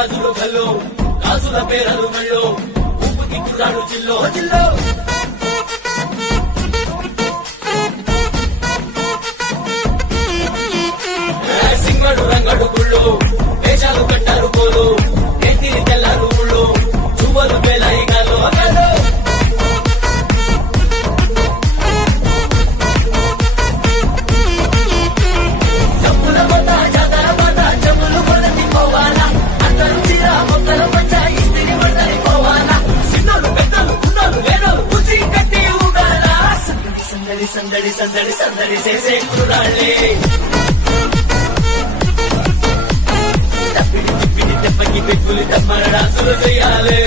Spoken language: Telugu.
గాజులు కల్లో గాజుల పేరలు మళ్ళో ఉప్పుకి కుర్రాడు జిల్లో జిల్లో సింగడు రంగడు గుళ్ళు వేషాలు కట్టారు కోలు ఎత్తిరి తెల్లారు ఊళ్ళు చువ్వలు పేలాయి గాలు అగాలు జమ్ముల కొత్త జాతర పాట జమ్ములు కొడతి పోవాలా అందరూ చీర మొక్కల పంచ ఇస్తిరి పడతాయి పోవాలా చిన్నోళ్ళు పెద్దలు ఉన్నోళ్ళు లేనోళ్ళు కుర్చీ కట్టి ఊగాలా సందడి సందడి సందడి సందడి సందడి చేసే కుర్రాళ్ళే తప్పిడి తిప్పిడి తెప్పకి పెక్కులు తమ్మర డాన్సులు చేయాలి